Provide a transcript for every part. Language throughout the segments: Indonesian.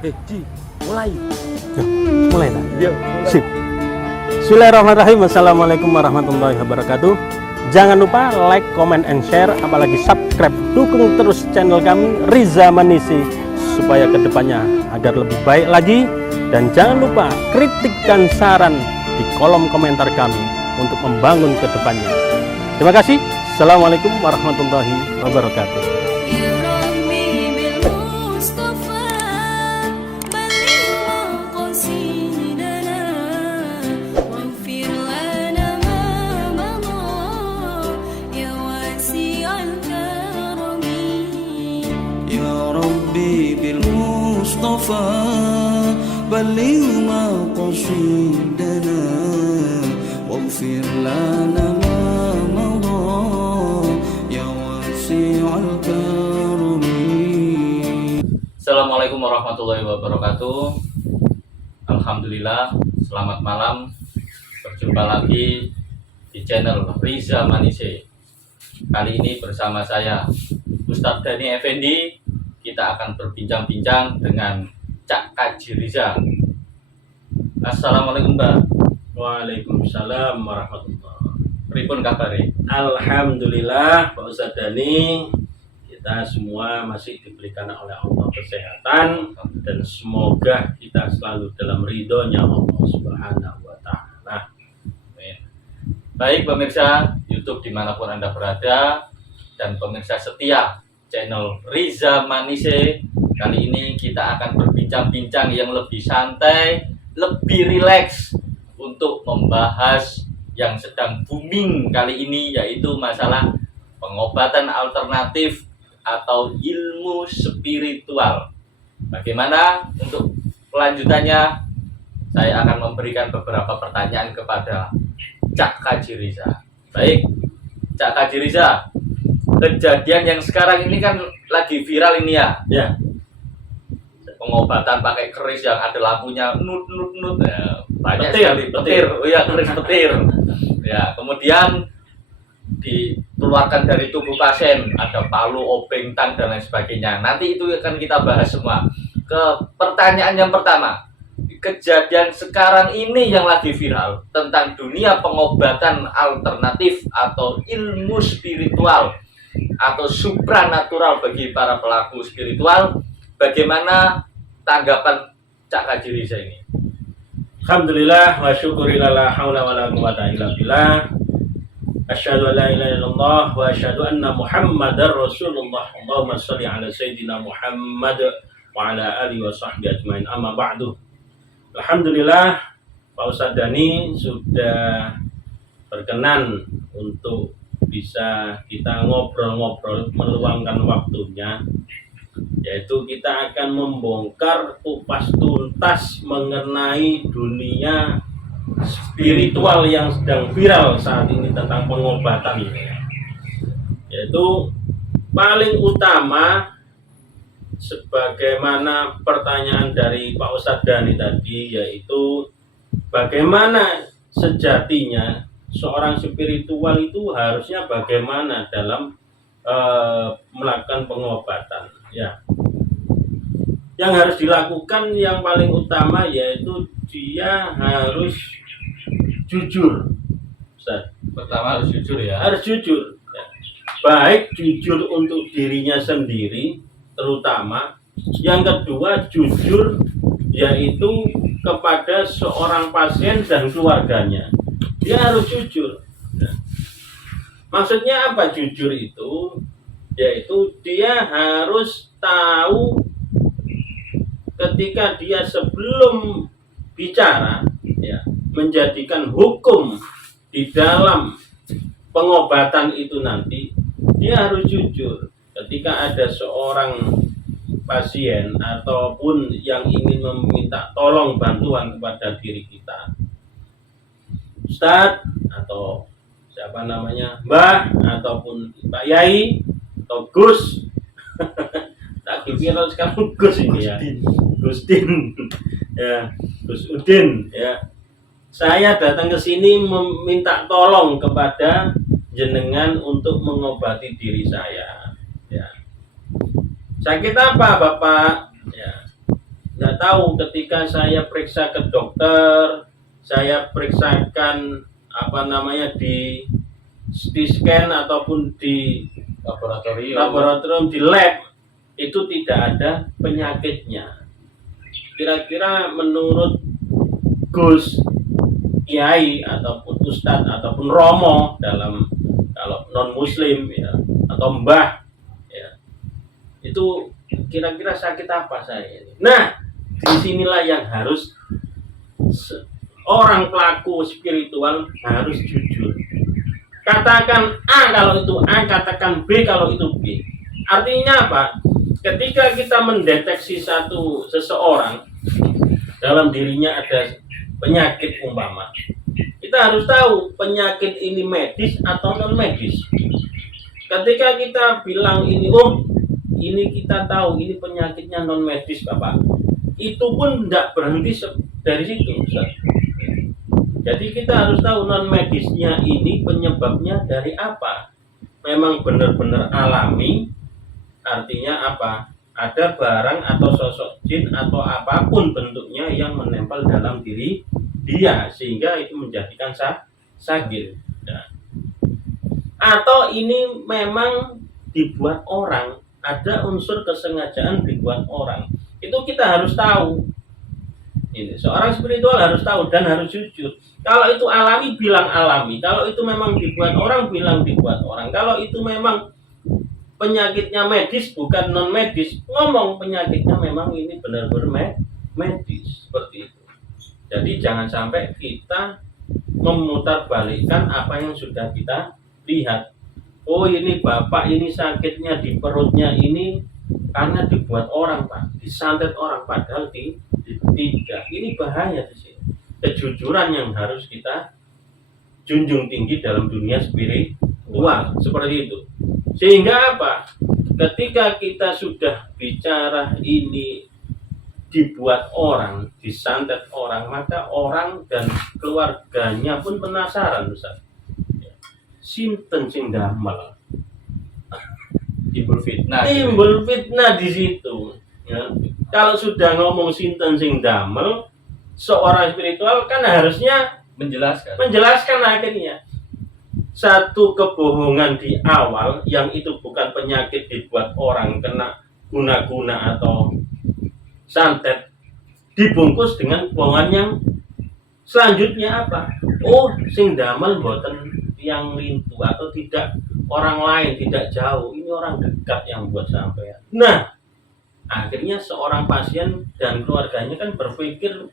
Ji, mulai. Mulai lah. Yuk, Sip. Bismillahirrahmanirrahim. Assalamualaikum warahmatullahi wabarakatuh. Jangan lupa like, comment, and share, apalagi subscribe. Dukung terus channel kami Riza Manisi supaya kedepannya agar lebih baik lagi. Dan jangan lupa kritik dan saran di kolom komentar kami untuk membangun kedepannya. Terima kasih. Assalamualaikum warahmatullahi wabarakatuh. بالمصطفى بلغ مقاصدنا واغفر لنا ما مضى يا واسع الكرم. Assalamualaikum warahmatullahi wabarakatuh. Alhamdulillah, selamat malam. Berjumpa lagi di channel Riza Manisi. Kali ini bersama saya Ustadz Dhani Effendi. Kita akan berbincang-bincang dengan Cak Kaji Riza. Assalamualaikum, Mbak. Waalaikumsalam warahmatullahi wabarakatuh. Pripun kabare? Alhamdulillah Pak Ustadz Dhani, kita semua masih diberikan oleh Allah kesehatan dan semoga kita selalu dalam ridhonya Allah Subhanahu wa Ta'ala. Baik pemirsa YouTube dimanapun Anda berada dan pemirsa setia channel Riza Manisi, kali ini kita akan berbincang-bincang yang lebih santai, lebih rileks untuk membahas yang sedang booming kali ini, yaitu masalah pengobatan alternatif atau ilmu spiritual. Bagaimana untuk kelanjutannya? Saya akan memberikan beberapa pertanyaan kepada Cak Kaji Riza. Baik, Cak Kaji Riza, kejadian yang sekarang ini kan lagi viral ini ya. Ya. Pengobatan pakai keris yang ada lampunya nut nut nut ya, banyak Petir, sekali petir. Oh ya, keris petir. Ya, kemudian dikeluarkan dari tubuh pasien ada palu, obeng, tang dan lain sebagainya. Nanti itu akan kita bahas semua. Ke pertanyaan yang pertama. Kejadian sekarang ini yang lagi viral tentang dunia pengobatan alternatif atau ilmu spiritual atau supranatural bagi para pelaku spiritual. Bagaimana tanggapan Cak Kaji Riza ini? Alhamdulillah wa syukurillah la haula wa la quwata illa billah. Asyhadu an la ilaha illallah wa asyhadu anna Muhammadar Rasulullah. Allahumma shalli ala sayyidina Muhammad wa ala alihi wa sahbihi ajmain. Amma ba'du. Alhamdulillah Pak Ustadz Dhani sudah berkenan untuk bisa kita ngobrol-ngobrol, meluangkan waktunya, yaitu kita akan membongkar kupas tuntas mengenai dunia spiritual yang sedang viral saat ini tentang pengobatan, yaitu paling utama sebagaimana pertanyaan dari Pak Ustadz Dhani tadi, yaitu bagaimana sejatinya seorang spiritual itu harusnya bagaimana dalam melakukan pengobatan. Ya, yang harus dilakukan yang paling utama yaitu dia harus jujur. Ustaz. Pertama harus jujur ya. Harus jujur. Ya. Baik jujur untuk dirinya sendiri, terutama. Yang kedua jujur yaitu kepada seorang pasien dan keluarganya. Dia harus jujur. Ya. Maksudnya apa jujur itu? Yaitu dia harus tahu ketika dia sebelum bicara, ya, menjadikan hukum di dalam pengobatan itu nanti, dia harus jujur. Ketika ada seorang pasien ataupun yang ingin meminta tolong bantuan kepada diri kita, Ustadz atau siapa namanya, Mbah ataupun Pak Yai atau Gus, tak kira sekarang Gus ini ya, Gustin, ya, Gus Udin, ya. Saya datang ke sini meminta tolong kepada jenengan untuk mengobati diri saya. Ya. Sakit apa Bapak? Ya. Nah, tahu ketika saya periksa ke dokter, saya periksakan di CT scan ataupun di laboratorium di lab, itu tidak ada penyakitnya. Kira-kira menurut Gus, Kiai ataupun Ustadz ataupun Romo dalam kalau non Muslim ya, atau Mbah ya, itu kira-kira sakit apa saya ini? Nah, disinilah yang harus orang pelaku spiritual harus jujur. Katakan A kalau itu A, katakan B kalau itu B. Artinya apa? Ketika kita mendeteksi seseorang dalam dirinya ada penyakit umpama, kita harus tahu penyakit ini medis atau non medis. Ketika kita bilang ini, oh ini kita tahu ini penyakitnya non medis Bapak, itu pun tidak berhenti dari situ Ustaz. Jadi kita harus tahu non medisnya ini penyebabnya dari apa. Memang benar-benar alami, artinya apa? Ada barang atau sosok jin atau apapun bentuknya yang menempel dalam diri dia sehingga itu menjadikan sakit. Ya. Atau ini memang dibuat orang, ada unsur kesengajaan dibuat orang. Itu kita harus tahu. Ini seorang spiritual harus tahu dan harus jujur. Kalau itu alami, bilang alami. Kalau itu memang dibuat orang, bilang dibuat orang. Kalau itu memang penyakitnya medis bukan non medis, ngomong penyakitnya memang ini benar-benar medis, seperti itu. Jadi jangan sampai kita memutarbalikkan apa yang sudah kita lihat. Oh ini Bapak ini sakitnya di perutnya ini karena dibuat orang Pak, disantet orang, padahal tidak. Ini bahaya di sini. Kejujuran yang harus kita junjung tinggi dalam dunia spiritual, seperti itu. Sehingga apa? Ketika kita sudah bicara ini dibuat orang, disantet orang, maka orang dan keluarganya pun penasaran Ustaz. Sinten sing damel. Timbul fitnah Di situ. Ya. Kalau sudah ngomong sinten sing damel, seorang spiritual kan harusnya menjelaskan akhirnya. Satu kebohongan di awal yang itu bukan penyakit dibuat orang kena guna-guna atau santet, dibungkus dengan bohongan yang selanjutnya apa? Oh, sing damel mboten yang lintu atau tidak orang lain, tidak jauh, ini orang dekat yang buat sampean. Nah, akhirnya seorang pasien dan keluarganya kan berpikir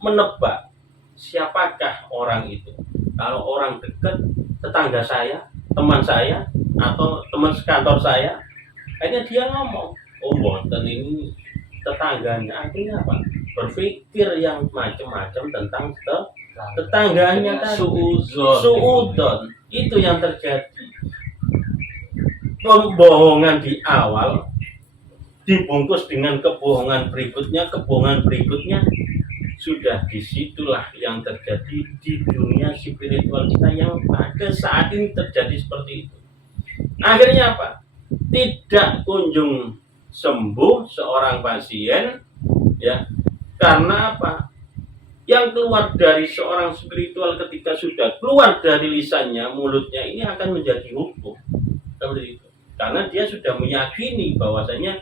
menebak siapakah orang itu. Kalau orang dekat, tetangga saya, teman saya, atau teman sekantor saya, akhirnya dia ngomong, oh mboten ini tetangganya. Akhirnya apa? Berpikir yang macam-macam tentang tetangganya tadi. Suudon. Itu yang terjadi. Pembohongan di awal dibungkus dengan kebohongan berikutnya, sudah disitulah yang terjadi di dunia spiritual kita yang pada saat ini terjadi seperti itu. Akhirnya apa? Tidak kunjung sembuh seorang pasien, ya, karena apa? Yang keluar dari seorang spiritual ketika sudah keluar dari lisannya, mulutnya ini akan menjadi hukum, seperti itu. Karena dia sudah meyakini bahwasanya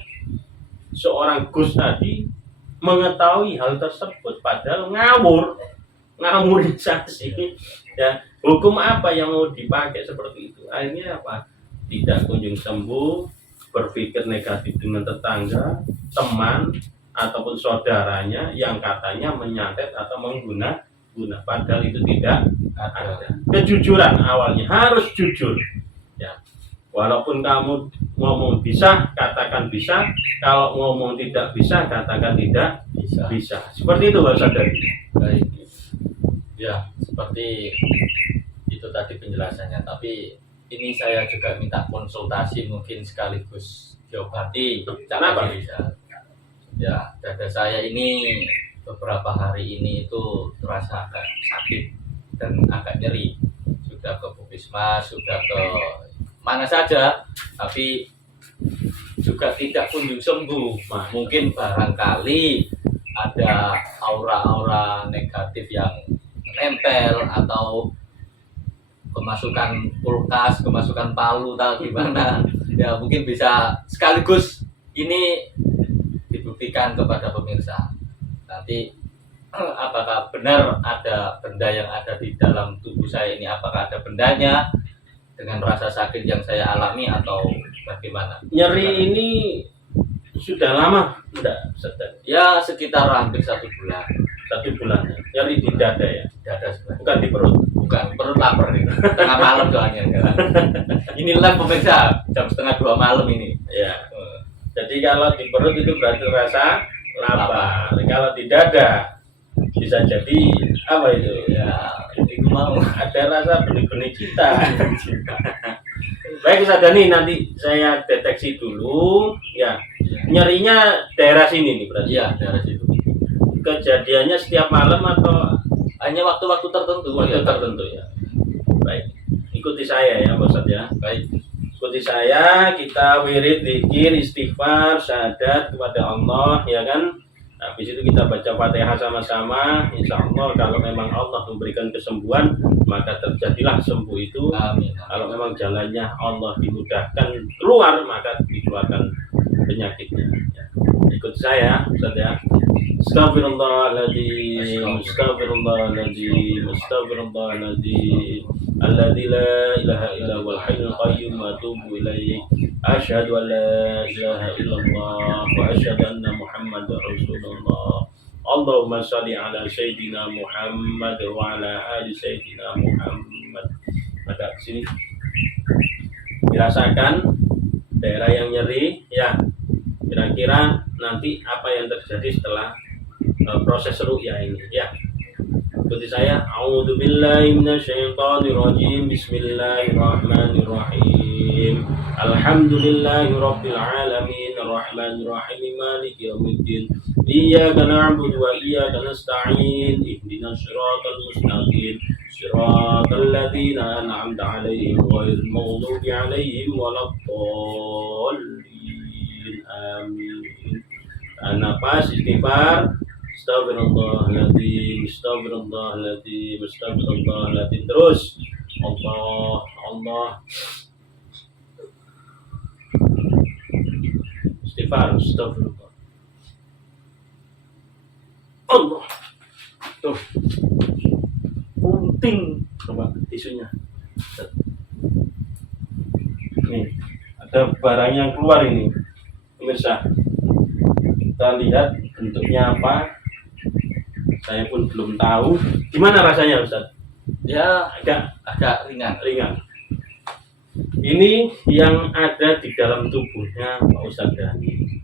seorang Gus tadi mengetahui hal tersebut, padahal ngamurisasi. Ya, hukum apa yang mau dipakai seperti itu? Akhirnya apa? Tidak kunjung sembuh, berpikir negatif dengan tetangga, teman, ataupun saudaranya yang katanya menyantet atau mengguna, padahal itu tidak ada. Kejujuran awalnya harus jujur. Ya. Walaupun kamu ngomong bisa, katakan bisa. Kalau ngomong tidak bisa, katakan tidak bisa. Seperti itu Pak Sadari. Baik. Ya, seperti itu tadi penjelasannya. Tapi ini saya juga minta konsultasi mungkin sekaligus diobati. Kenapa? Ya, dada saya ini beberapa hari ini itu terasa agak sakit dan agak nyeri. Sudah ke puskesmas, sudah ke mana saja, tapi juga tidak kunjung sembuh. Mungkin barangkali ada aura-aura negatif yang nempel atau kemasukan kulkas, kemasukan palu atau gimana, ya mungkin bisa sekaligus ini dibuktikan kepada pemirsa. Nanti apakah benar ada benda yang ada di dalam tubuh saya ini, apakah ada bendanya dengan rasa sakit yang saya alami atau bagaimana? Nyeri ini sudah lama enggak Ustaz? Ya sekitar hampir 1 bulan. 1 bulan. Nyeri di dada ya, Dada sebenarnya. bukan di perut. Bukan, perut lapar nih. Tengah malam soalnya. Ini live pemirsa, jam 1:30 malam ini. Ya. Jadi kalau di perut itu berarti rasa lapar. Kalau di dada bisa jadi apa itu? Ya, itu mau. Ada rasa benih-benih cinta. Baik Ustaz Dhani, nanti saya deteksi dulu. Ya. Nyerinya daerah sini nih berarti. Iya, daerah situ. Kejadiannya setiap malam atau Hanya waktu-waktu tertentu. waktu ya. tertentu ya? Baik. Ikuti saya ya Pak Ustaz ya. Baik. Ikuti saya, kita wirid, zikir, istighfar, syahadat kepada Allah, ya kan? Habis itu kita baca Fatihah sama-sama. Insya Allah kalau memang Allah memberikan kesembuhan, maka terjadilah sembuh itu. Amin. Kalau memang jalannya Allah dimudahkan keluar, maka dikeluarkan penyakitnya. Ya. Ikut saya, Ustaz ya. Astaghfirullahaladzim, astaghfirullahaladzim, astaghfirullahaladzim. Alladzi la ilaha illa huwal hayyul qayyum wa atubu ilaih. Asyhadu an la ilaha illallah wa asyhadu anna Muhammadar Rasulullah. Allahumma shalli ala sayyidina Muhammad wa ala ali sayyidina Muhammad. Maka sini dirasakan daerah yang nyeri ya. Kira-kira nanti apa yang terjadi setelah proses ruqyah ini ya. Ikuti saya. A'udzubillahi minasyaitonirrajim. Bismillahirrahmanirrahim. Alhamdulillahirabbil alamin arrahmanir rahim maliki yaumiddin. Iyyaka na'budu wa iyyaka nasta'in. Ihdinas siratal mustaqim. Siratal ladzina an'amta 'alaihim ghairil maghdubi 'alaihim waladdallin. Amin. Nafas istighfar. Astagfirullahaladzim, astagfirullahaladzim, astagfirullahaladzim. Terus Allah istighfar, astagfirullah. Allah. Tuh. Punting. Coba tisunya. Nih, ada barang yang keluar ini. Pemirsa. Kita lihat bentuknya apa. Saya pun belum tahu. Gimana rasanya, Ustaz? Ya, Agak ringan. ringan. Ini yang ada di dalam tubuhnya Pak Ustaz Dhani.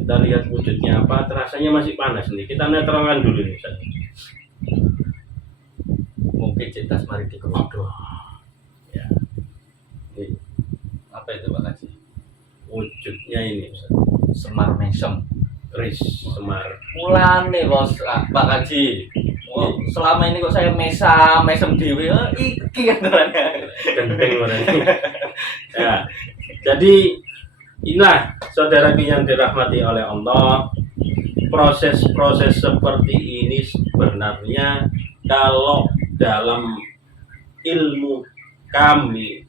Kita lihat wujudnya apa. Rasanya masih panas nih. Kita netralkan dulu nih, Ustaz. Mungkin cinta mari dikerodo. Ya. Ini Apa itu Pak Haji? wujudnya ini, Ustaz. Semar mesem. Keris semar. Mulane bos Pak Haji. Oh, selama ini kok saya mesem dewe. Iki kan. Genteng orangnya. Ya. Jadi inilah saudaraku yang dirahmati oleh Allah. Proses-proses seperti ini sebenarnya kalau dalam ilmu kami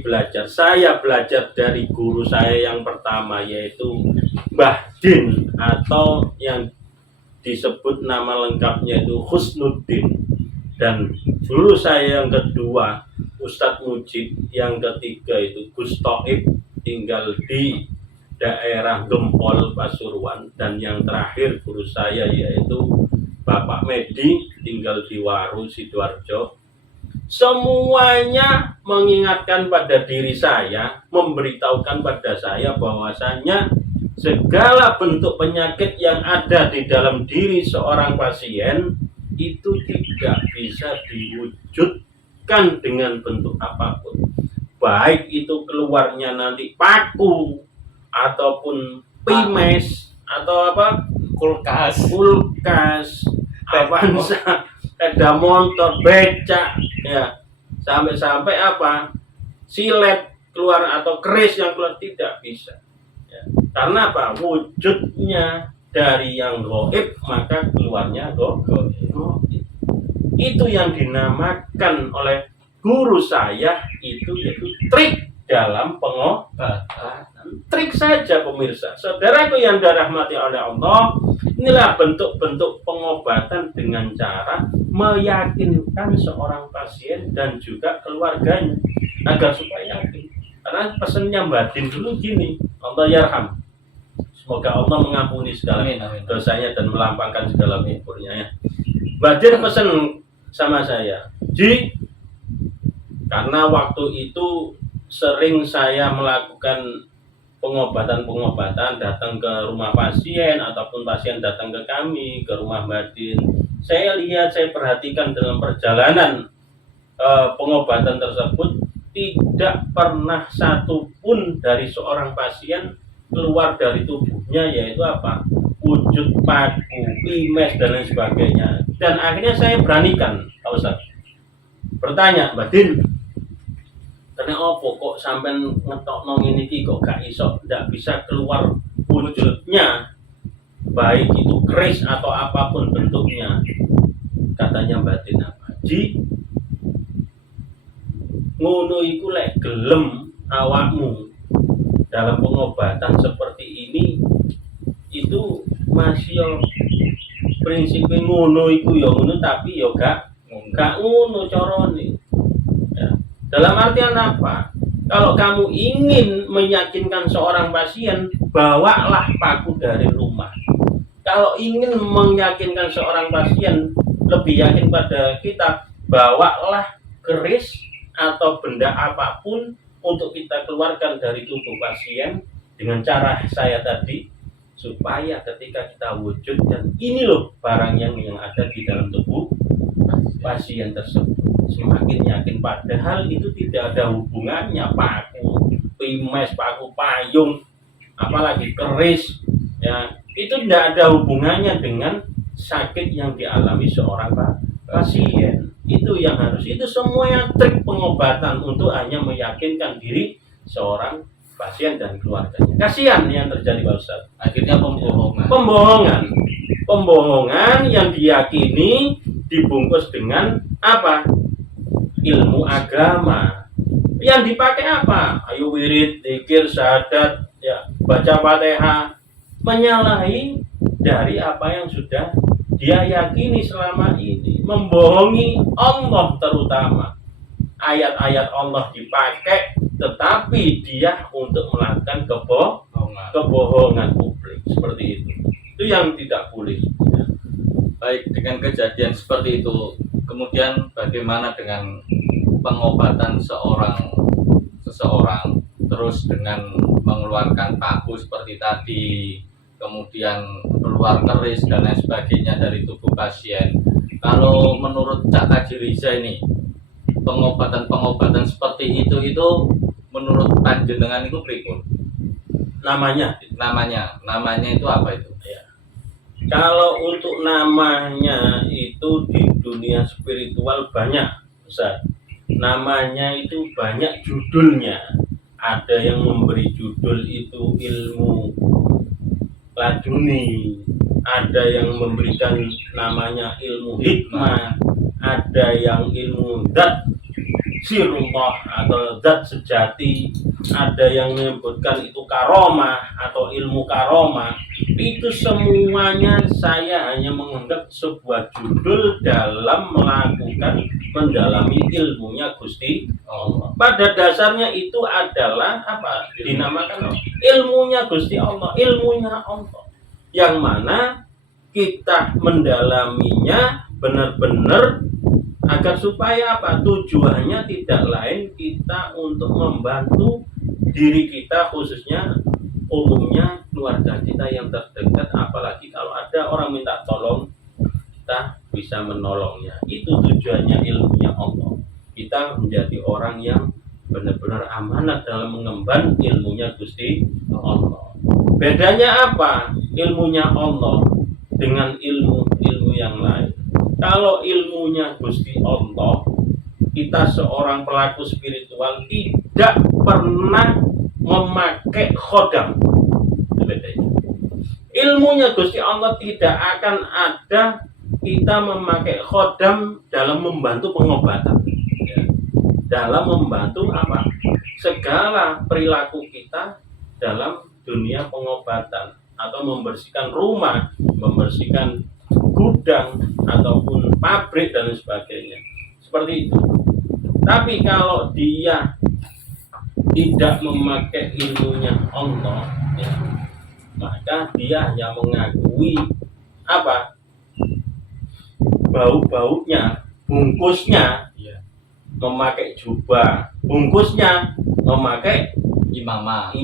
belajar. Saya belajar dari guru saya yang pertama yaitu Mbah Din atau yang disebut nama lengkapnya itu Husnuddin, dan guru saya yang kedua Ustadz Mujib, yang ketiga itu Gus Toib tinggal di daerah Gempol Pasuruan, dan yang terakhir guru saya yaitu Bapak Medi tinggal di Waru Sidoarjo. Semuanya mengingatkan pada diri saya, memberitahukan pada saya bahwasanya segala bentuk penyakit yang ada di dalam diri seorang pasien itu tidak bisa diwujudkan dengan bentuk apapun. Baik itu keluarnya nanti paku ataupun pimes atau apa kulkas, Avanza, ada motor, becak, ya, sampai apa silet keluar atau keris yang keluar tidak bisa, ya. Karena apa? Wujudnya dari yang gaib, maka keluarnya gaib. Itu yang dinamakan oleh guru saya itu yaitu trik dalam pengobatan. Trik saja pemirsa. Saudaraku yang dirahmati oleh Allah, inilah bentuk-bentuk pengobatan dengan cara meyakinkan seorang pasien dan juga keluarganya agar supaya yakin. Karena pesannya batin dulu gini, Allah yarham. Semoga Allah mengampuni segala dosanya dan melampangkan segala kuburnya ya. Batin pesan sama saya, Ji, karena waktu itu sering saya melakukan pengobatan datang ke rumah pasien ataupun pasien datang ke kami ke rumah batin. Saya lihat, saya perhatikan dalam perjalanan pengobatan tersebut tidak pernah satupun dari seorang pasien keluar dari tubuhnya yaitu apa? Wujud paku, imes dan lain sebagainya. Dan akhirnya saya beranikan, Pak Ustaz, bertanya, batin, kenapa kok sampai ngetokno ngene iki kok gak iso, ndak bisa keluar wujudnya, baik itu keris atau apapun bentuknya. Katanya batin apa? Ji, ngono iku lek gelem awakmu dalam pengobatan seperti ini itu masih yo prinsipnya ngono iku yo ngono tapi yo gak ngono carane. Ya. Dalam artian apa? Kalau kamu ingin meyakinkan seorang pasien, bawalah paku dari rumah. Kalau ingin meyakinkan seorang pasien lebih yakin pada kita, bawalah keris atau benda apapun untuk kita keluarkan dari tubuh pasien dengan cara saya tadi, supaya ketika kita wujudkan ini loh barang yang ada di dalam tubuh pasien tersebut, semakin yakin. Padahal itu tidak ada hubungannya paku, pimes, paku payung, apalagi keris, ya itu tidak ada hubungannya dengan sakit yang dialami seorang pasien. Itu yang harus, itu semuanya trik pengobatan untuk hanya meyakinkan diri seorang pasien dan keluarganya. Kasihan yang terjadi Pak Ustaz. Akhirnya Pembohongan yang diyakini dibungkus dengan apa? Ilmu agama. Yang dipakai apa? Ayo wirid, zikir, syahadat, ya, baca Fatihah. Menyalahi dari apa yang sudah dia yakini selama ini, membohongi Allah terutama. Ayat-ayat Allah dipakai, tetapi dia untuk melakukan kebohongan publik seperti itu. Itu yang tidak boleh. Baik, dengan kejadian seperti itu, kemudian bagaimana dengan pengobatan seseorang, terus dengan mengeluarkan paku seperti tadi, kemudian keluar keris dan lain sebagainya dari tubuh pasien. Kalau menurut Cak Haji Riza ini, pengobatan seperti itu menurut panjenengan itu pripun? Namanya itu apa itu? Ya. Kalau untuk namanya itu di dunia spiritual banyak, Ustaz. Namanya itu banyak judulnya. Ada yang memberi judul itu ilmu laduni, ada yang memberikan namanya ilmu hikmah, ada yang ilmu zat sirullah atau zat sejati, ada yang menyebutkan itu karomah atau ilmu karomah. Itu semuanya saya hanya menganggap sebuah judul dalam mendalami ilmunya Gusti Allah. Pada dasarnya itu adalah apa? Dinamakan ilmunya Gusti Allah, ilmunya Allah. Yang mana kita mendalaminya benar-benar agar supaya apa? Tujuannya tidak lain kita untuk membantu diri kita, khususnya umumnya keluarga kita yang terdekat, apalagi kalau ada orang minta tolong kita bisa menolongnya. Itu tujuannya ilmunya Allah. Kita menjadi orang yang benar-benar amanat dalam mengemban ilmunya Gusti Allah. Bedanya apa? Ilmunya Allah dengan ilmu yang lain. Kalau ilmunya Gusti Allah, kita seorang pelaku spiritual tidak pernah memakai khodam. Bedanya. ilmunya Gusti Allah tidak akan ada kita memakai khodam dalam membantu pengobatan, ya. Dalam membantu apa? Segala perilaku kita dalam dunia pengobatan, atau membersihkan rumah, membersihkan gudang ataupun pabrik dan sebagainya, seperti itu. Tapi kalau dia tidak memakai ilmunya Allah, ya, maka dia yang mengakui apa? Bau-baunya, bungkusnya Iya. memakai jubah, bungkusnya memakai imamah,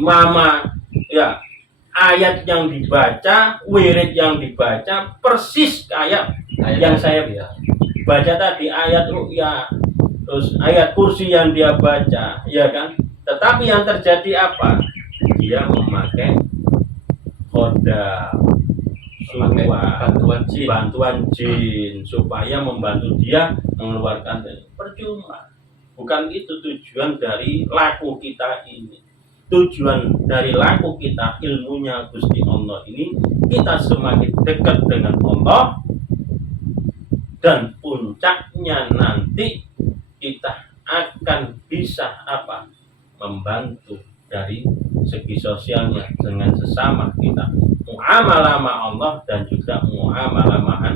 ya. Ayat yang dibaca, wirid yang dibaca persis kayak yang saya baca tadi, ayat ruqyah, terus ayat kursi yang dia baca, ya kan? Tetapi yang terjadi apa? Dia memakai khodam, bantuan jin supaya membantu dia mengeluarkan dari percuma. Bukan itu tujuan dari laku kita ini. Tujuan dari laku kita, ilmunya Gusti Allah ini, kita semakin dekat dengan Allah, dan puncaknya nanti kita akan bisa apa? Membantu dari segi sosialnya dengan sesama kita, muamalah sama Allah dan juga muamalah ma'an.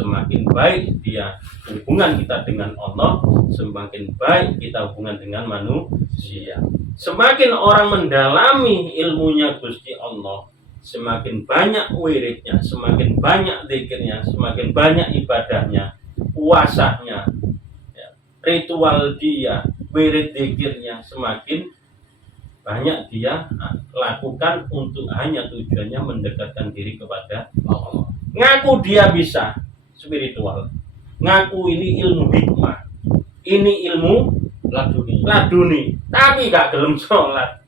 Semakin baik dia hubungan kita dengan Allah, semakin baik kita hubungan dengan manusia. Semakin orang mendalami ilmunya Gusti Allah, semakin banyak wiridnya, semakin banyak zikirnya, semakin banyak ibadahnya, puasanya, ya, ritual dia, wirid zikirnya, semakin banyak dia lakukan untuk hanya tujuannya mendekatkan diri kepada Allah. Ngaku dia bisa spiritual, ngaku ini ilmu hikmah, ini ilmu laduni, tapi gak gelem sholat,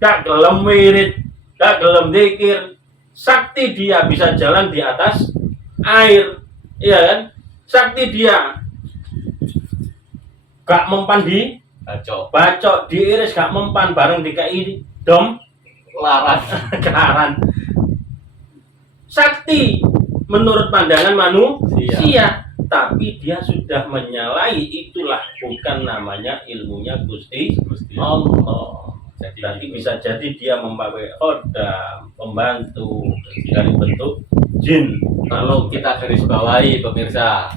gak gelem wirid, gak gelem zikir. Sakti dia bisa jalan di atas air, iya kan? Sakti dia gak mempan di bacok, diiris gak mempan bareng DKI dom laran. Sakti menurut pandangan manusia, tapi dia sudah menyalahi, itulah bukan namanya ilmunya Gusti Allah. Jadi bisa jadi dia memakai khodam, pembantu dari bentuk jin. Kalau kita garis bawahi pemirsa,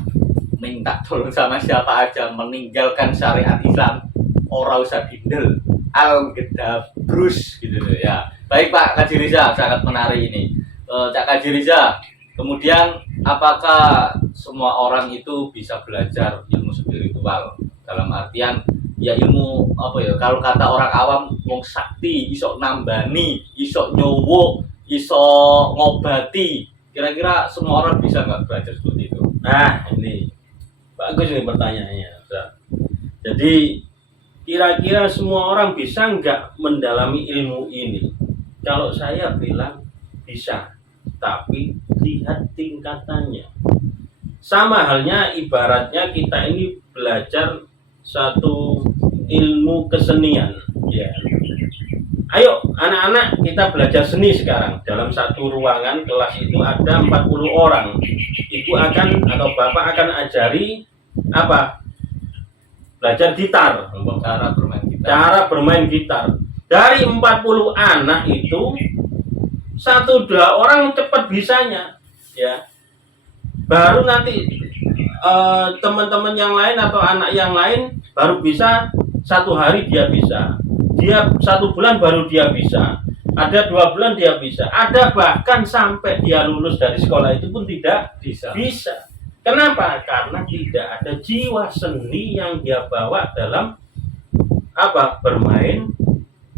minta tolong sama siapa aja meninggalkan syariat Islam, ora usah dindel, al-gedabrus gitu ya. Baik Pak Kaji Riza, sangat menarik ini. Cak Kaji Riza, kemudian apakah semua orang itu bisa belajar ilmu spiritual? Dalam artian ya ilmu apa ya, kalau kata orang awam wong sakti, iso nambani, iso nyowo, iso ngobati. Kira-kira semua orang bisa nggak belajar seperti itu? Nah ini bagus ini pertanyaannya. Jadi kira-kira semua orang bisa nggak mendalami ilmu ini? Kalau saya bilang bisa, tapi lihat tingkatannya. Sama halnya ibaratnya kita ini belajar satu ilmu kesenian, ya. Ayo anak-anak kita belajar seni sekarang. Dalam satu ruangan kelas itu ada 40 orang. Ibu akan atau bapak akan ajari apa? Belajar gitar, cara bermain gitar. Dari 40 anak itu 1-2 orang cepat bisanya, ya. Baru nanti teman-teman yang lain atau anak yang lain baru bisa 1 hari dia bisa. Dia 1 bulan baru dia bisa. Ada 2 bulan dia bisa. Ada bahkan sampai dia lulus dari sekolah itu pun tidak bisa. Kenapa? Karena tidak ada jiwa seni yang dia bawa dalam apa? Bermain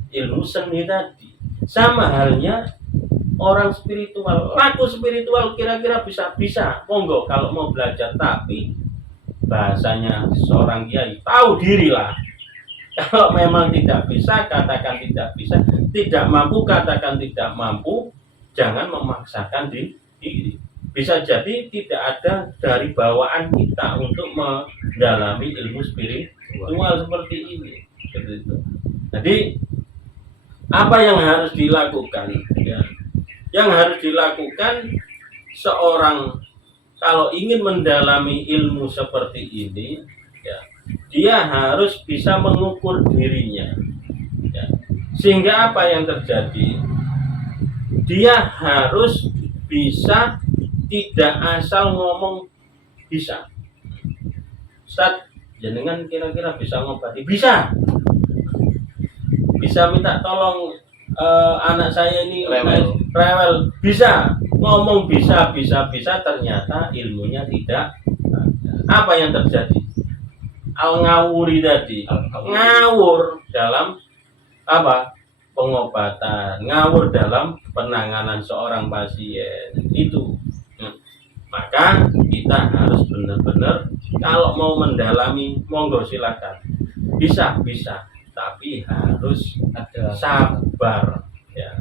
ilmu seni tadi. Sama halnya orang spiritual, laku spiritual kira-kira bisa, monggo kalau mau belajar, tapi bahasanya seorang kiai, tahu dirilah. Kalau memang tidak bisa, katakan tidak bisa, tidak mampu, katakan tidak mampu, jangan memaksakan diri. Bisa jadi tidak ada dari bawaan kita untuk mendalami ilmu spiritual seperti ini. Jadi apa yang harus dilakukan? Ya. Yang harus dilakukan seorang kalau ingin mendalami ilmu seperti ini, ya, dia harus bisa mengukur dirinya. Ya. Sehingga apa yang terjadi? Dia harus bisa tidak asal ngomong bisa. Ustaz, jenengan kira-kira bisa ngobati? Bisa. Bisa minta tolong anak saya ini rewel. Bisa. Ngomong bisa, ternyata ilmunya tidak. Apa yang terjadi? Al-ngawuri tadi. Ngawur dalam apa? Pengobatan, ngawur dalam penanganan seorang pasien. Itu. Maka kita harus benar-benar kalau mau mendalami, monggo silakan. Bisa, tapi harus ada sabar, ya.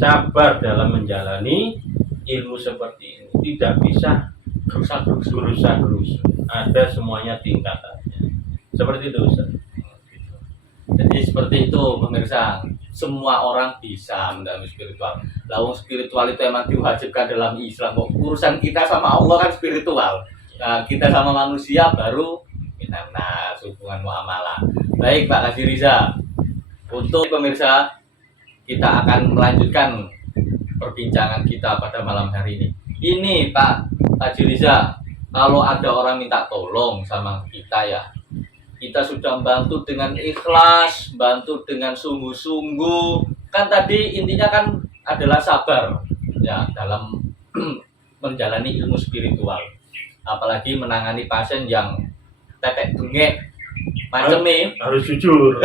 Sabar dalam menjalani ilmu seperti ini. Tidak bisa gerusa-gerus. Ada semuanya tingkatannya. Seperti itu, Ustaz. Jadi seperti itu pemirsa, semua orang bisa mendalami spiritual. Lawang spiritual itu emang diwajibkan dalam Islam. Urusan kita sama Allah kan spiritual. Nah, kita sama manusia baru minannas, hubungan muamalah. Baik Pak Haji Riza, untuk pemirsa kita akan melanjutkan perbincangan kita pada malam hari ini. Ini Pak Haji Riza, kalau ada orang minta tolong sama kita ya, kita sudah bantu dengan ikhlas, bantu dengan sungguh-sungguh. Kan tadi intinya kan adalah sabar ya dalam menjalani ilmu spiritual. Apalagi menangani pasien yang tetek bengek macam nih, harus jujur.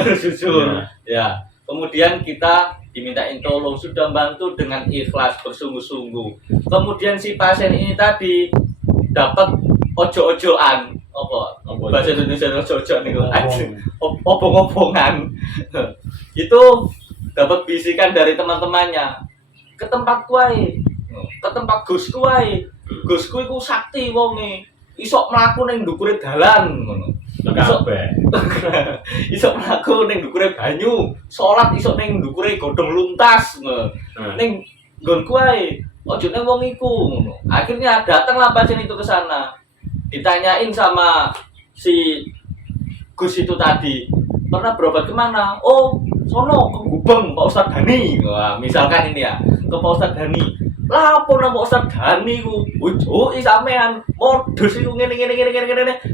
Ya. Kemudian kita dimintain tolong, sudah bantu dengan ikhlas bersungguh-sungguh. Kemudian si pasien ini tadi dapat ojo-ojoan, apa bahasa Indonesia ojo-ojoan itu obong-obongan. Itu dapat bisikan dari teman-temannya, ke tempat kuai, ke tempat Gusku wae. Gusku iku sakti wonge, iso mlaku ning ndukure dalan ngono. Iso mlaku ning ndukure banyu, salat iso ning ndukure godhong luntas ngono. Ning nggonku wae, ojo ning wong iku ngono. Akhirnya datanglah pasien itu ke sana. Ditanyain sama si Gus itu tadi, pernah berobat kemana? Oh, sono ke Gubeng Pak Ustadz Dhani. Wah, misalkan ini ya, ke Pak Ustadz Dhani. Lah apa nama Pak Ustadz Dhani ku? Ujui sampean modus iku ngene.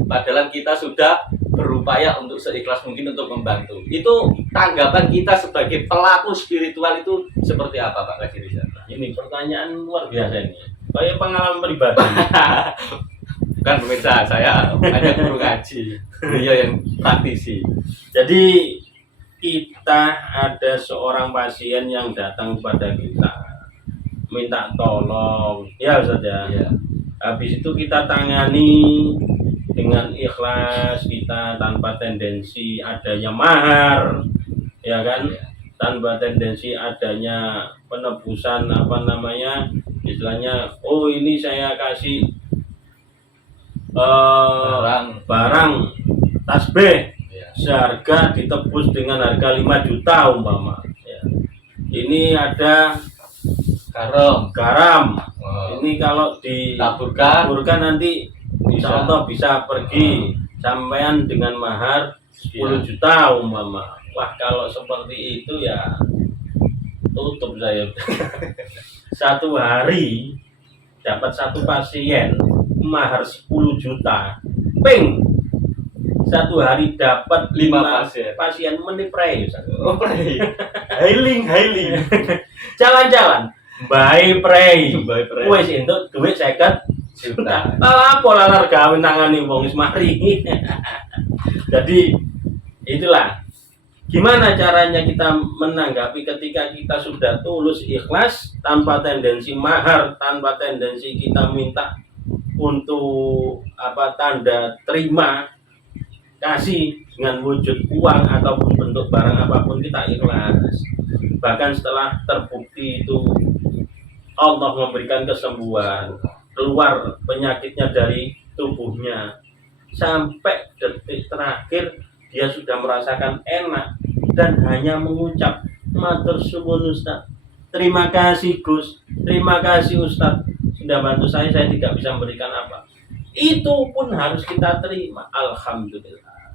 Padahal kita sudah berupaya untuk seikhlas mungkin untuk membantu. Itu tanggapan kita sebagai pelaku spiritual itu seperti apa Pak Haji Riza? Ini pertanyaan luar biasa ini. Kayak pengalaman pribadi. Bukan pemirsa, saya hanya guru ngaji, beliau yang praktisi. Jadi kita ada seorang pasien yang datang kepada kita minta tolong, ya Ustaz ya. Habis itu kita tangani dengan ikhlas, kita tanpa tendensi adanya mahar, ya kan? Tanpa tendensi adanya penebusan istilahnya, oh ini saya kasih barang tasbih seharga ditebus dengan harga 5 juta umpama ya. Ini ada garam. Ini kalau ditaburkan nanti insya Allah bisa pergi sampean dengan mahar 10 juta umpama. Wah, kalau seperti itu ya tutup saya. Satu hari dapat satu pasien mahar 10 juta, ping satu hari dapat 5 pasien menipray. Hailing jalan-jalan bye pray wis entuk duit 50 juta. Apa lalar gawe nangani wong wis mari. Jadi itulah gimana caranya kita menanggapi ketika kita sudah tulus ikhlas tanpa tendensi mahar, tanpa tendensi kita minta untuk tanda terima kasih dengan wujud uang ataupun bentuk barang apapun, kita ikhlas. Bahkan setelah terbukti itu Allah memberikan kesembuhan, keluar penyakitnya dari tubuhnya, sampai detik terakhir dia sudah merasakan enak dan hanya mengucap matur suwun Ustaz, terima kasih Gus, terima kasih Ustadz sudah bantu saya tidak bisa memberikan apa. Itu pun harus kita terima. Alhamdulillah.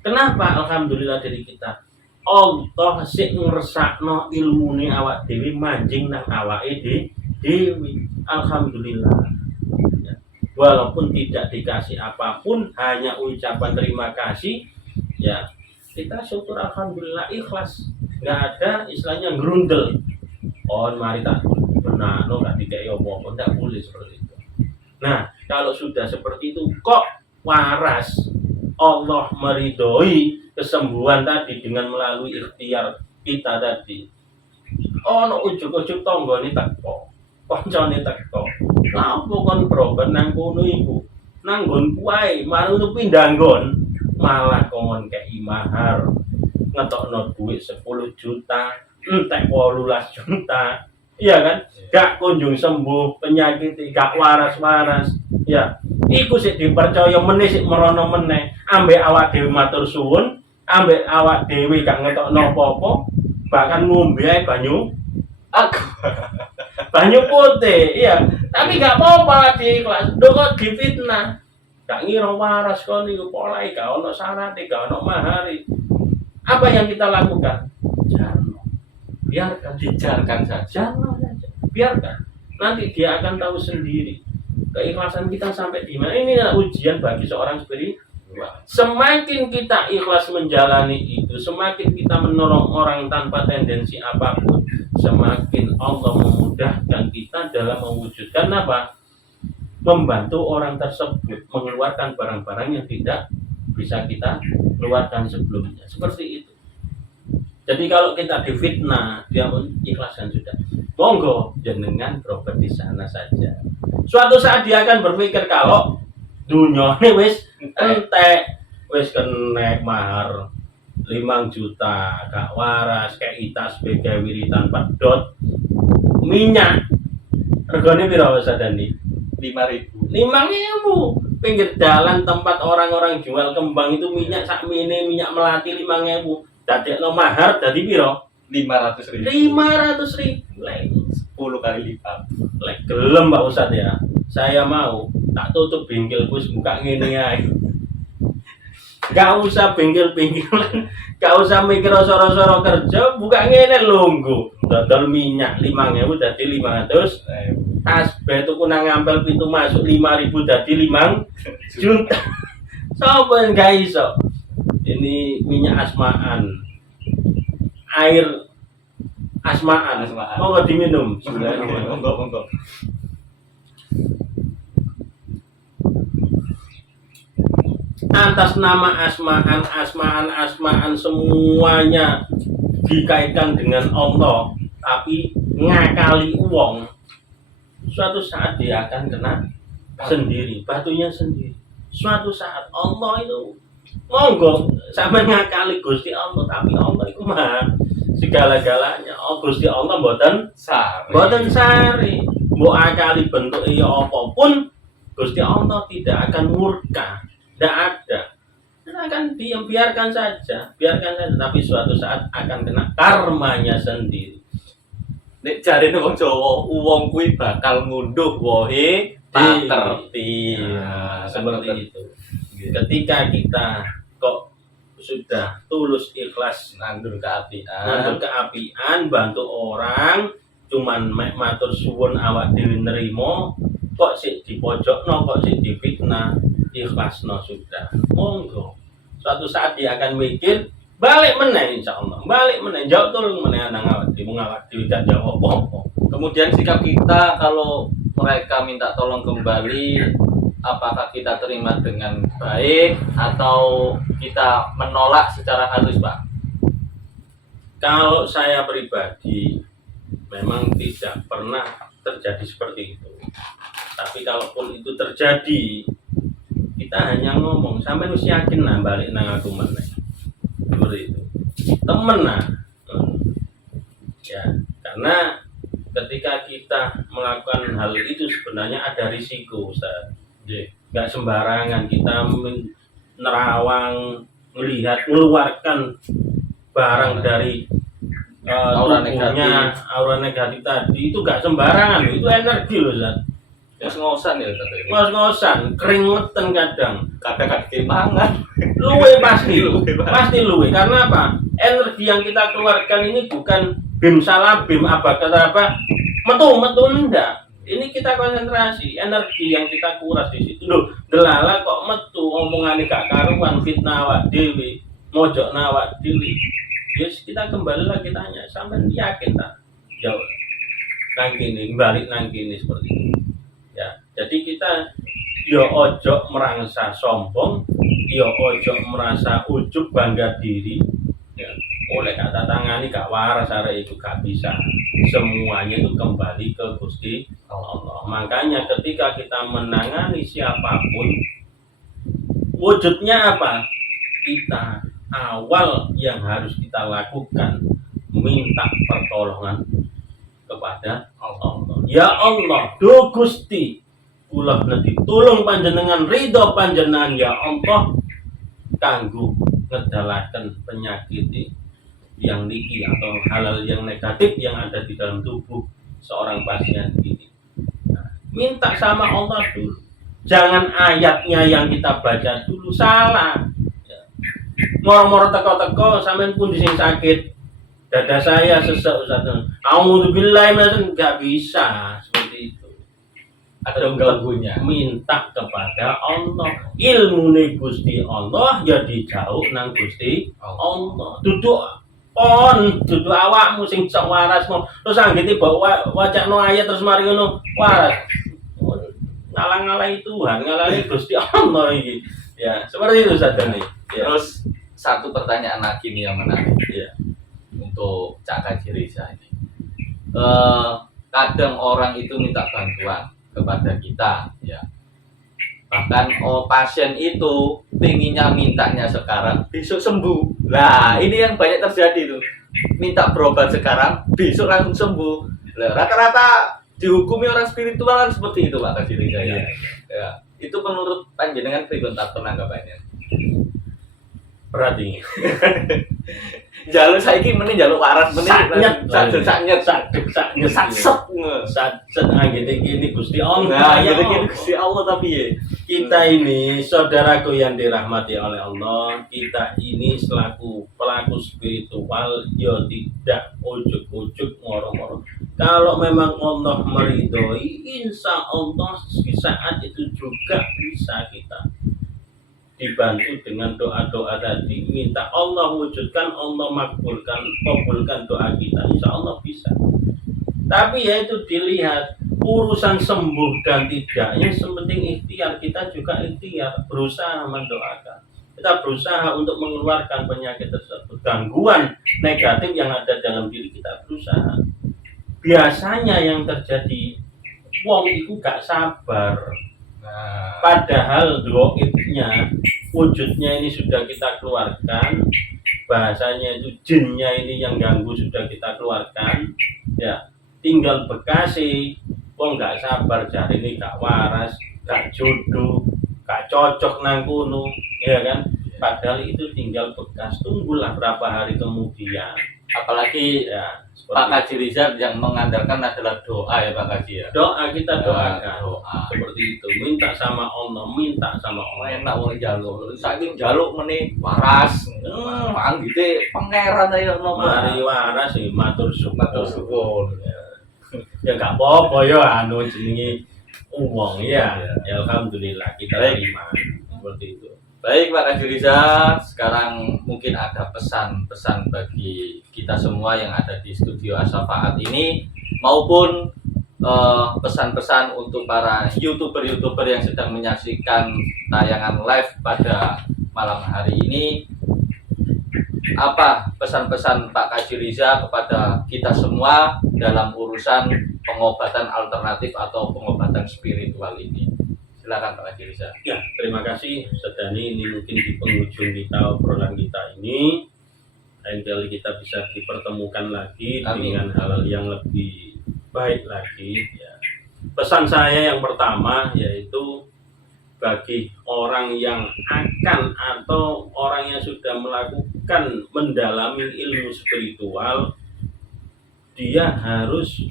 Kenapa alhamdulillah dari kita? Allah sik ngersakno ilmune awak dewi manjing nang awake dewi. Alhamdulillah. Ya. Walaupun tidak dikasih apapun, hanya ucapan terima kasih, ya kita syukur alhamdulillah ikhlas. Nggak ada istilahnya grundel. Oh mari tak benar, no nggak dikai apa-apa, nggak boleh seperti itu. Nah kalau sudah seperti itu, kok waras Allah meridhoi kesembuhan tadi dengan melalui ikhtiar kita tadi. Oh no ujuk-ujuk tonggone teko, koncone teko. Lha opo kon berobat nang kono iku? Nang nggonku wae, marang pindah nggon, malah kon kei mahar. Ngetokno duit 10 juta, entek 18 juta. Iya kan? Gak kunjung sembuh, penyakit gak waras-waras. Ya, iku sik dipercaya meneh sik merono meneh. Ambek awak dhewe matur suwun, ambek awak dhewe gak ngetokno apa-apa, bahkan ngombe ae banyu aku. Banyu putih, iya. Tapi gak apa-apa di kelas. Ndok kok difitnah. Gak ngira waras kon iku polahe gak ono syarate, gak ono mahari. Apa yang kita lakukan? Jangan. Biarkan, Dijarkan saja. jangan saja. Biarkan. Nanti dia akan tahu sendiri keikhlasan kita sampai di mana. Ini adalah ujian bagi seorang spiritual. Semakin kita ikhlas menjalani itu, semakin kita menolong orang tanpa tendensi apapun, semakin Allah memudahkan kita dalam mewujudkan apa? Membantu orang tersebut mengeluarkan barang-barang yang tidak bisa kita keluarkan sebelumnya. Seperti itu. Jadi kalau kita difitnah, dia ikhlaskan sudah. Monggo jenengan berobat di sana saja. Suatu saat dia akan berpikir kalau dunia ini wis entek, wis kena mahar 5 juta, gak waras, kayak itas sebagai wiritan pedot, minyak. Regane piro Mas Dani? 5.000. 5.000. Pinggir jalan tempat orang-orang jual kembang itu minyak sakmene, minyak melati 5.000. Dadekno mahar dadi piro? 500.000. 500.000. 10 kali lipat. Lek gelem Pak Ustadz ya. Saya mau tak tutup bengkel Gus buka ngene ae. Gak usah bengkel-bengkelan, gak usah mikir soro-soro kerja, buka ngene longgo. Dodol minyak 5.000 dadi 500. Tasbih tuku nang ngampel pintu masuk 5.000 dadi 5 juta. Sopo yang gak iso? Ini minyak asmaan, air asmaan. Mau nggak diminum? Monggo. Atas nama asmaan semuanya dikaitkan dengan Allah, tapi ngakali uang. Suatu saat dia akan kena sendiri, batunya sendiri. Suatu saat Allah itu monggo sama ngakali Gusti Allah, tapi Allah itu mah segala-galanya. Oh Gusti Allah mboten sari. Mbok akali bentuk ya apapun, Gusti Allah tidak akan murka. Tidak ada. Kita akan diam, biarkan saja. Tapi suatu saat akan kena karmanya sendiri. Nek jarene wong Jawa, wong kuwi bakal ngunduh wohe tak terti. Seperti itu. Ketika kita kok sudah tulus ikhlas Nandur keapian, bantu orang, cuman mek matur suwun awak dhewe nerima, kok sik dipojokno, kok sik difitnah, ikhlasno sudah. Monggo. Suatu saat dia akan mikir balik meneh insyaallah. Balik meneh jauh tulung meneh nang awak dhewe gak jawab apa-apa. Kemudian sikap kita kalau mereka minta tolong kembali, apakah kita terima dengan baik atau kita menolak secara halus, Pak? Kalau saya pribadi memang tidak pernah terjadi seperti itu. Tapi kalaupun itu terjadi, kita hanya ngomong sampai wis yakin nah balik nang aku meneh. Seperti itu. Temen nah. Ya, karena ketika kita melakukan hal itu sebenarnya ada risiko, Ustaz. Nggak sembarangan kita nerawang, melihat, mengeluarkan barang dari Aura tubuhnya, aura negatif tadi itu gak sembarangan loh, itu energi loh Zat. Ngos-ngosan ya kata ini. Ngos-ngosan, keringetan kadang. Kadang-kadang mangan. Luwe pasti, Luwe, Pak. pasti luwe. Karena apa? Energi yang kita keluarkan ini bukan bim salabim apa kata apa metu enggak. Ini kita konsentrasi, energi yang kita kuras di situ. Loh, delala kok metu omongane gak karuan, fitnah awak dhewe, mojokna awak dhewe. Yes, kita kembali lagi tanya, sampean yakin tak? Jauh. Nang kene, balik nang kene seperti itu. Ya, jadi kita yo ojo merasa sombong, yo ojo merasa ujub bangga diri. Ya, oleh kata tangani gak waras arek itu gak bisa. Semuanya itu kembali ke Gusti Allah. Makanya ketika kita menangani siapapun, wujudnya apa? Kita awal yang harus kita lakukan minta pertolongan kepada Allah. Ya Allah, do Gusti, kula nedhi tulung panjenengan, ridho panjenengan ya Allah kanggo ngedalaken penyakit yang niki atau halal yang negatif yang ada di dalam tubuh seorang pasien ini. Nah, minta sama Allah dulu. Jangan ayatnya yang kita baca dulu salah. Ya. Moro-moro teko-teko sampean pun dising sakit. Dada saya sesek Ustaz. Auzubillahi minasyaitonir enggak bisa seperti itu. Ada ganggunya. Minta kepada Allah. Ilmune Gusti Allah ya dijauh nang Gusti Allah. Duduk awakmu sing sok waras mau. Terus anggite wacana ayat terus mari ngono waras. Ngalang-ngalangi Tuhan, ngalangi Gusti Allah iki. Ya, seperti itu sadane. Ya. Terus satu pertanyaan lagi nih yang menarik. Ya. Untuk Cak Kaji Reza ini. Kadang orang itu minta bantuan kepada kita, ya. Bahkan pasien itu pinginnya mintanya sekarang, besok sembuh. Nah, ini yang banyak terjadi tuh. Minta berobat sekarang, besok langsung sembuh. Nah, rata-rata dihukumi orang spiritual kan seperti itu Pak Kaji Reza ya. Ya. Itu menurut panjenengan pripun penanggapannya? Berarti jaluk saiki meneh jaluk waras meneh saknyet anggite kene Gusti Allah. Nah, Ya gitu Allah. Gusti Allah tapi ya. Kita ini saudaraku yang dirahmati oleh Allah, kita ini selaku pelaku spiritual ya tidak ujuk-ujuk moro-moro. Kalau memang Allah meridhoi, insya Allah di saat itu juga bisa kita dibantu dengan doa-doa tadi, minta Allah wujudkan, Allah makbulkan, kabulkan doa kita, insya Allah bisa. Tapi ya itu dilihat urusan sembuh dan tidaknya, sepenting ikhtiar, kita juga ikhtiar, berusaha mendoakan, kita berusaha untuk mengeluarkan penyakit tersebut, gangguan negatif yang ada dalam diri kita, berusaha. Biasanya yang terjadi, wong itu gak sabar. Padahal goibnya, wujudnya ini sudah kita keluarkan, bahasanya itu jinnya ini yang ganggu sudah kita keluarkan, ya tinggal bekasi, wong nggak sabar cari ini gak waras, gak jodoh, gak cocok nang kuno, ya kan? Padahal itu tinggal bekas, tunggulah berapa hari kemudian. Apalagi Ya, Pak Kaji Reza yang mengandalkan adalah doa ya Pak Kaji ya. doa kita doakan, Doa. seperti itu, minta sama Allah, minta sama Allah. Enak wong njaluk. Saiki njaluk meneh waras. Anggite pangeran ayo nopo. Mari waras sih matur Matur syukur. syukur. Ya gak apa-apa ya anu jenenge uang ya. Ya alhamdulillah kita Baik. terima seperti itu. Baik Pak Kaji Reza, sekarang mungkin ada pesan-pesan bagi kita semua yang ada di studio Asyafaat ini maupun pesan-pesan untuk para YouTuber yang sedang menyaksikan tayangan live pada malam hari ini. Apa pesan-pesan Pak Kaji Reza kepada kita semua dalam urusan pengobatan alternatif atau pengobatan spiritual ini? Silakan Pak Kaji Reza. Ya, terima kasih Sedani, ini mungkin di penghujung kita obrolan kita ini. Lain kali kita bisa dipertemukan lagi Amin. dengan hal yang lebih baik lagi ya. Pesan saya yang pertama yaitu bagi orang yang akan atau orang yang sudah melakukan mendalami ilmu spiritual, dia harus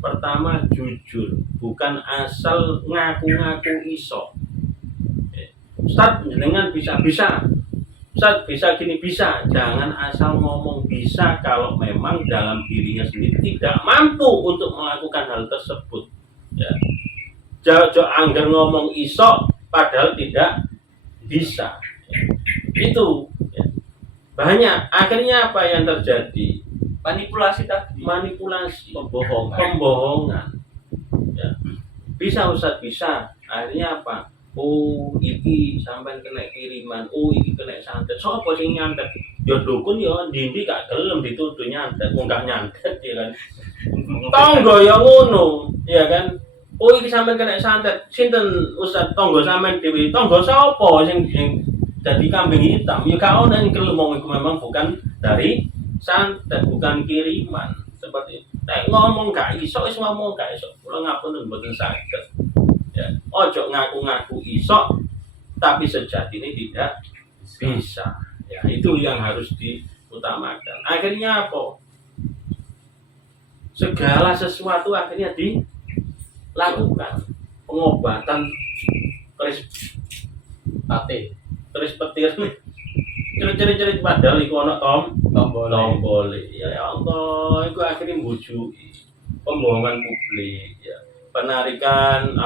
pertama jujur, bukan asal ngaku-ngaku iso. Ustaz jenengan bisa, Ustaz bisa gini, bisa. Jangan asal ngomong bisa kalau memang dalam dirinya sendiri tidak mampu untuk melakukan hal tersebut. Ya. Jauh-jauh anggar ngomong iso padahal tidak bisa. Ya. Itu ya. Banyak. Akhirnya apa yang terjadi? Manipulasi tadi. Manipulasi, Pembohongan. pembohongan. Ya. Bisa Ustaz, bisa. Akhirnya apa? Oh, iki sampean kena kiriman. Oh, iki kena santet. Sopo sing nyantet? Ya dukun ya ndi gak gelem dituduh nyantet. Wong gak nyantet ya kan. Tonggo ya ngono, ya kan. Oh, iki sampean kena santet. Sinten Ustaz tonggo sampean dhewe? Tonggo sapa sing dadi kambing hitam? Ya gak ono sing gelem wong iku memang bukan dari santet, bukan kiriman. Seperti nek ngomong gak iso wis ngomong gak iso. Kula ngapunten mboten saged. Ya, ojo ngaku-ngaku iso tapi sejatinya tidak bisa. Ya, itu yang harus diutamakan. Akhirnya apa? Segala sesuatu akhirnya dilakukan. Pengobatan keris petir cerit-cerit padahal iku ana tombol. Ya Allah, iku akhirnya mbujuki pembohongan publik ya. Penarikan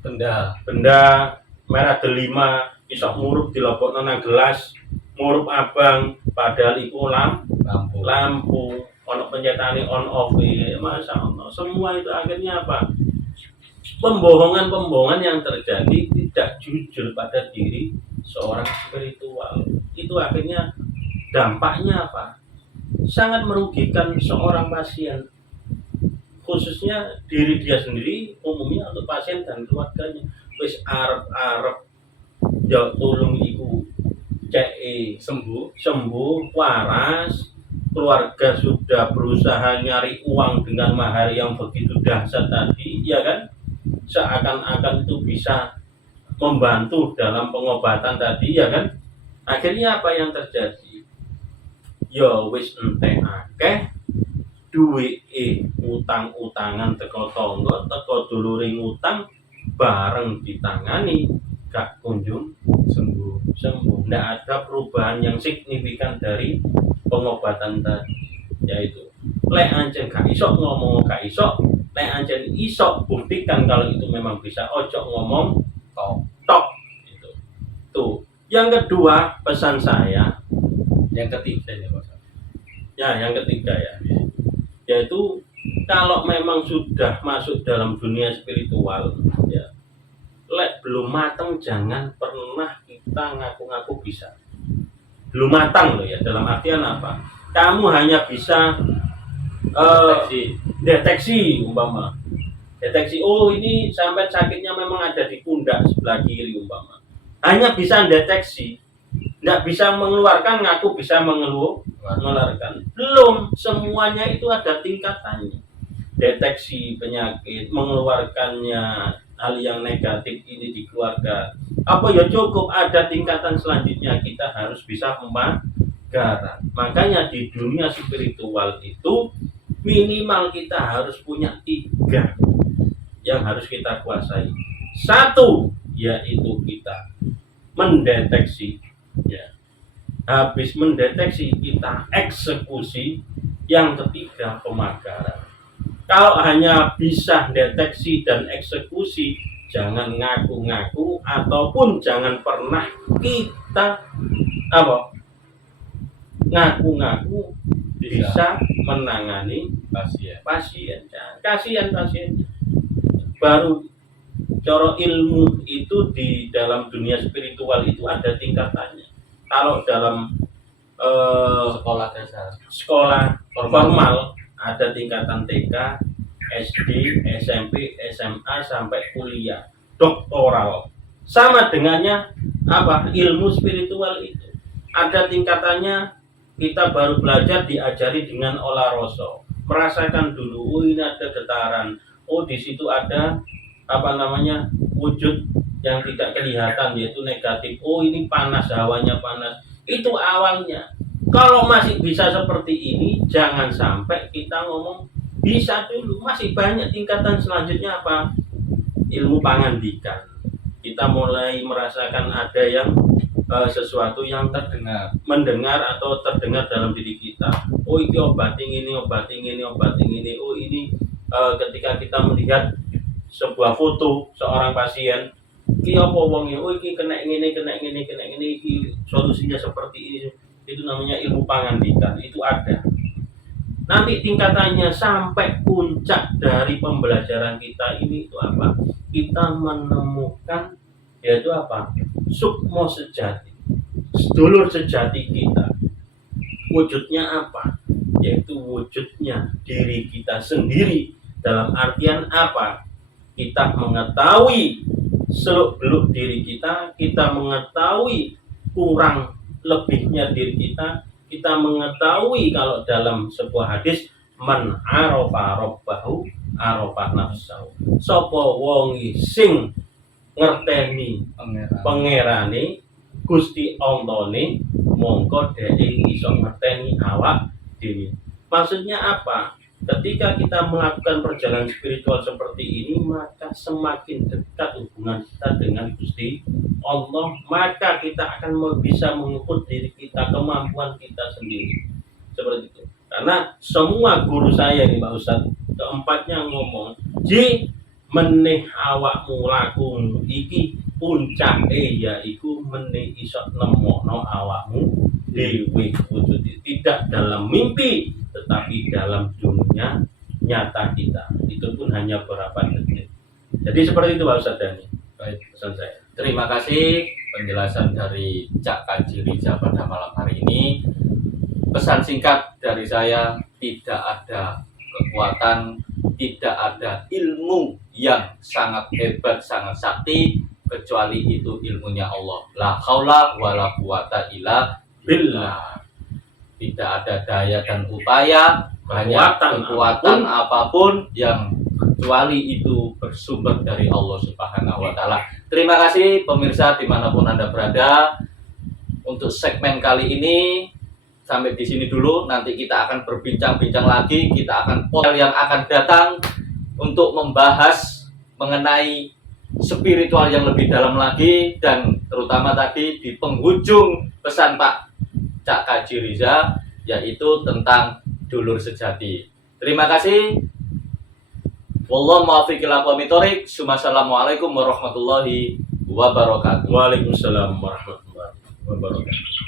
benda merah delima iso murup dilebokno nang gelas, murup abang padahal iku lampu ono pencetane on off ya. Masya Allah, semua itu akhirnya apa? Pembohongan yang terjadi tidak jujur pada diri seorang spiritual. Itu akhirnya dampaknya apa? Sangat merugikan seorang pasien, khususnya diri dia sendiri, umumnya untuk pasien dan keluarganya. Wis arep ya tolong iku cek sembuh waras, keluarga sudah berusaha nyari uang dengan mahar yang begitu dahsyat tadi, ya kan? Seakan-akan itu bisa membantu dalam pengobatan tadi, ya kan? Akhirnya apa yang terjadi? Ya wis entek akeh duweke utang-utangan teko tangga, teko dulure ngutang bareng ditangani gak kunjung sembuh. Nggak ada perubahan yang signifikan dari pengobatan tadi, yaitu lek ancen gak iso ngomong gak iso, lek ancen iso buktikan kalau itu memang bisa, ojo ngomong tok itu. Tuh. Yang kedua, pesan saya Yang ketiga ya Mas. ya, yang ketiga ya, yaitu kalau memang sudah masuk dalam dunia spiritual ya, lek belum matang jangan pernah kita ngaku-ngaku bisa. Belum matang loh ya, dalam artian apa? Kamu hanya bisa deteksi umpama. Deteksi, oh ini sampai sakitnya memang ada di pundak sebelah kiri umpama. Hanya bisa deteksi, nggak bisa mengeluarkan, ngaku bisa mengeluarkan. Belum, semuanya itu ada tingkatannya. Deteksi penyakit, mengeluarkannya hal yang negatif ini di keluarga. Apa ya cukup, ada tingkatan selanjutnya, kita harus bisa pemagaran. Makanya di dunia spiritual itu minimal kita harus punya 3 yang harus kita kuasai. 1, yaitu kita mendeteksi ya. Habis mendeteksi kita eksekusi. Yang ketiga, pemagaran. Kalau hanya bisa deteksi dan eksekusi, jangan ngaku-ngaku ataupun jangan pernah kita ngaku-ngaku bisa menangani pasien. Kasihan pasiennya. Baru cara ilmu itu di dalam dunia spiritual itu ada tingkatannya. Kalau dalam Sekolah dasar, sekolah formal ada tingkatan TK, SD, SMP, SMA sampai kuliah, doktoral. Sama dengannya apa? Ilmu spiritual itu. Ada tingkatannya, kita baru belajar diajari dengan olah rasa. Merasakan dulu, oh ini ada getaran. Oh di situ ada wujud yang tidak kelihatan yaitu negatif. Oh ini panas, hawanya panas. Itu awalnya. Kalau masih bisa seperti ini, jangan sampai kita ngomong bisa dulu. Masih banyak tingkatan selanjutnya apa? Ilmu pangandikan. Kita mulai merasakan ada yang sesuatu yang mendengar atau terdengar dalam diri kita. Oh, ini obat ini, obat ini, obat ini. Oh, ini ketika kita melihat sebuah foto seorang pasien, iki apa wonge? Oh, iki kena ngene, iki solusinya seperti ini. Itu namanya ilmu pangandikan. Itu ada. Nanti tingkatannya sampai puncak dari pembelajaran kita ini itu apa? Kita menemukan yaitu apa? Sukmo sejati, sedulur sejati kita. Wujudnya apa? Yaitu wujudnya diri kita sendiri. Dalam artian apa? Kita mengetahui seluk-beluk diri kita, kita mengetahui kurang lebihnya diri kita, kita mengetahui kalau dalam sebuah hadis man arafa rabbahu arafa nafsahu. Sapa wong sing ngerteni pangerane Gusti Allahne mongko dhek iso ngerteni awak dhewe. Maksudnya apa? Ketika kita melakukan perjalanan spiritual seperti ini, maka semakin dekat hubungan kita dengan Gusti Allah, maka kita akan bisa mengukur diri kita, kemampuan kita sendiri. Seperti itu. Karena semua guru saya nih Pak Ustadz, keempatnya ngomong, ji meneh awakmu lakumu iki puncake yaiku meneh iso nemono awakmu dhewe wujud. Tidak dalam mimpi, tetapi dalam dunia nyata kita. Itu pun hanya beberapa detik. Jadi seperti itu Pak Ustadz Dhani. Baik, pesan saya. Terima kasih penjelasan dari Cak Kaji Riza pada malam hari ini. Pesan singkat dari saya, tidak ada kekuatan, tidak ada ilmu yang sangat hebat, sangat sakti, kecuali itu ilmunya Allah. La haula wala quwata illa billah. Tidak ada daya dan upaya, banyak kekuatan apapun yang kecuali itu bersumber dari Allah Subhanahu wa Ta'ala. Terima kasih pemirsa dimanapun Anda berada. Untuk segmen kali ini sampai di sini dulu. Nanti kita akan berbincang-bincang lagi. Kita akan yang akan datang untuk membahas mengenai spiritual yang lebih dalam lagi, dan terutama tadi di penghujung pesan Pak Cak Kaji Riza, yaitu tentang dulur sejati. Terima kasih. Wallahu muwaffiq ila aqwamit thoriq. Assalamualaikum warahmatullahi wabarakatuh. Waalaikumsalam warahmatullahi wabarakatuh.